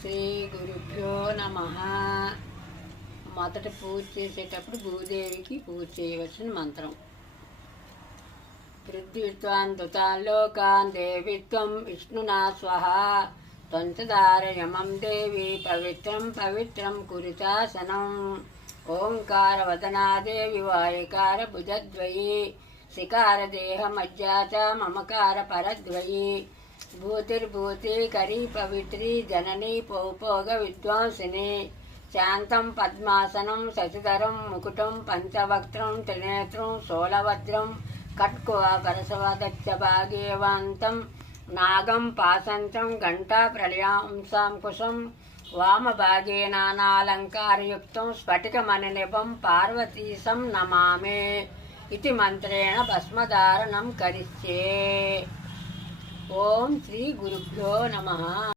శ్రీ గురుభ్యో నమ. మొదట పూజ చేసేటప్పుడు భూదేవికి పూజ చేయవలసిన మంత్రం. పృథ్వీత్వాన్ దుతాన్ లోకాన్ దేవిత్వం విష్ణునా స్వహ త్వంచదారయమం దేవి పవిత్రం పవిత్రం కురుతాసనం. ఓంకారవదనా దేవి వాయుకార భుజద్వయి శికారదేహమజ్జా చ మమకార పరద్వయి భూతిర్భూతికరీ పవిత్రీ జననీ పౌపోగ విద్వాంసిని. శాంతం పద్మాసనం శశిధరం ముకుటం పంచవక్త్రం త్రినేత్రం శూలవజ్రం కట్కోవరసవదచ్చభాగేవాంతం నాగం పాశంతం ఘంటా ప్రళయాంసాంకుశం వామభాగే నానాలంకారయుక్తం స్ఫటికమణినిభం పార్వతీశం నమామి. ఇతి మంత్రేణ భస్మధారణం కరిష్యే. ఓం శ్రీ గురుభ్యో నమః.